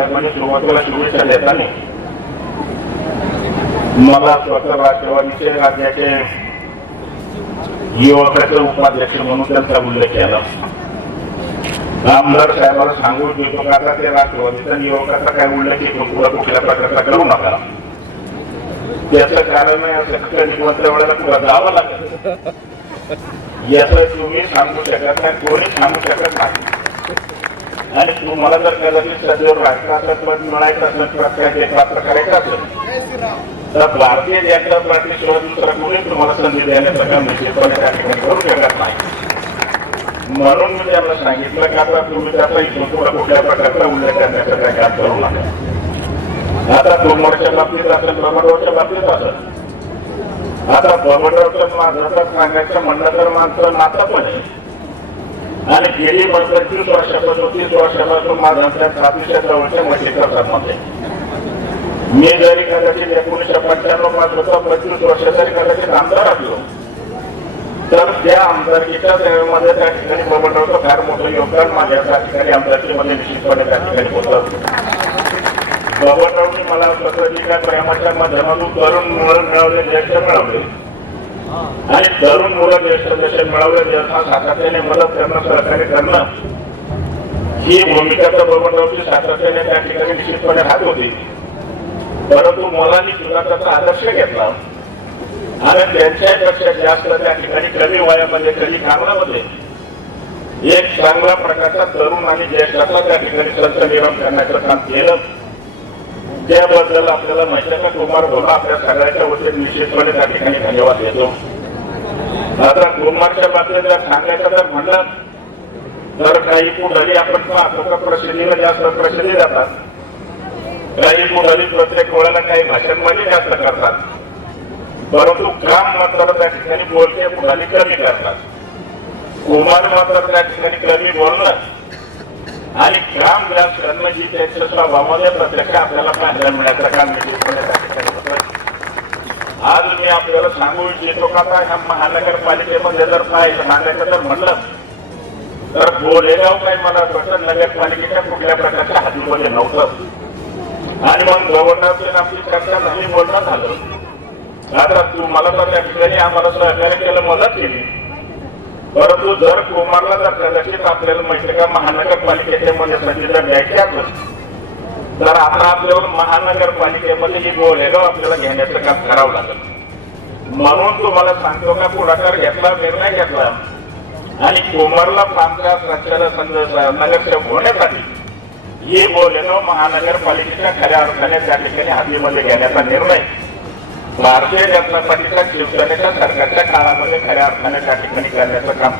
साहेबांनी सुरुवातीला शुभेच्छा देताना मला स्वतः राष्ट्रवादीचे राज्याचे युवकाचे उपाध्यक्ष म्हणून त्यांचा उल्लेख केला. आमदार साहेबांना सांगू इच्छितो का आता ते राष्ट्रवादीचा युवकाचा काय उल्लेख येतो पुढे कुठल्या प्रकारचा करू नका. त्याचं कारण आहे वेळेला तुला जावं लागेल. याचं तुम्ही सांगू शकत नाही कोणी सांगू शकत नाही. आणि तुम्हाला जर कदाचित सध्या राष्ट्राचं पद मिळायचं असेल किंवा काय ते करायचं असेल तर भारतीय जनता पार्टी पार्टीशिवाय दुसरा कोणी तुम्हाला संधी देण्याचं काम निश्चितपणे त्या ठिकाणी करू शकत नाही. म्हणून मी त्यांना सांगितलं की आता तुम्ही त्याचा इथून पुढे कुठल्या प्रकारचा उल्लेख करण्याचं काय काम करू नका. आता डोंगरच्या बाबतीत असेल बबनरावच्या बाबतीत असेल. आता बबनरावचं माझं सांगायचं म्हणलं तर माणसं नातं पण आहे. आणि गेली पंचवीस वर्षापासून तीस वर्षापासून माझा त्या सातवीच्या जवळच्या मशीदमध्ये. मी जरी कदाचित एकोणीसशे पंच्याण्णव पाच पंचवीस वर्ष जरी कदाचित आमदार असलो तर त्या आमदारकीच्या सेवेमध्ये त्या ठिकाणी बबनरावचं फार मोठं योगदान माझ्या त्या ठिकाणी आमदारकीमध्ये निश्चितपणे त्या ठिकाणी होतं. बबनरावनी मला कसं काय प्रेमाच्या माध्यमातून तरुण मुलं मिळवले ज्येष्ठ मिळवले. आणि तरुण मुलं ज्येष्ठ जसे मिळवले ज्यांना सातत्याने मदत करणं सहकार्य करणं ही भूमिका तर बबनरावची सातत्याने त्या ठिकाणी निश्चितपणे हात होती. परंतु मुलांनी सुद्धा त्याचा आदर्श घेतला. आणि त्यांच्यापेक्षा जास्त त्या ठिकाणी कमी वयामध्ये कमी कामामध्ये एक चांगला प्रकारचा तरुण आणि ज्येष्ठाचा त्या ठिकाणी संत निर्माण करण्याचं काम केलं. त्याबद्दल आपल्याला माहिती कुमार भोला आपल्या सगळ्याच्या वतीने निश्चितपणे त्या ठिकाणी धन्यवाद देतो. आता कुमारच्या बाबतीत जर सांगायचं तर म्हणलं तर काही पुढारी आपण पाहतो का प्रसिद्धीला जास्त प्रसिद्धी जातात काही पुढारी प्रत्येक वेळेला काही भाषणमध्ये जास्त करतात. परंतु काम मात्र त्या ठिकाणी बोलते पुढारी कमी करतात. कुमार मात्र त्या ठिकाणी कमी बोलणं आणि ग्राम जास्त करणं ही त्यांच्या प्रत्यक्ष आपल्याला पाहायला मिळायचं काम निश्चितपणे आज मी आपल्याला सांगू इच्छितो का आता ह्या महानगरपालिकेमध्ये जर पाहायचं सांगायचं तर म्हणलं. तर गोरेगाव काय मला वाटतं नगरपालिकेच्या कुठल्या प्रकारच्या हातीमध्ये नव्हतं. आणि मग गव्हर्नरची आपली चर्चा नाही बोलणं झालं. आता तुम्हाला तर त्या ठिकाणी आम्हाला सहकार्य केलं मदत केली. परंतु जर कुमारला जर कदाचित आपल्याला म्हटलं का महानगरपालिकेच्या मध्ये संधी द्यायची असेल तर आता आपल्यावर महानगरपालिकेमध्ये ही गोरेगाव आपल्याला घेण्याचं काम करावं लागेल. म्हणून तुम्हाला सांगतो का पुढाकार घेतला निर्णय घेतला. आणि कोमरला पाचव्या संचालक नगरसेवक होण्यासाठी ही बोलेगाव महानगरपालिकेच्या खऱ्या अर्थाने त्या ठिकाणी हातीमध्ये घेण्याचा निर्णय भारतीय जनता पार्टीच्या शिवसेनेच्या सरकारच्या काळामध्ये खऱ्या अर्थाने त्या ठिकाणी करण्याचं काम झालं.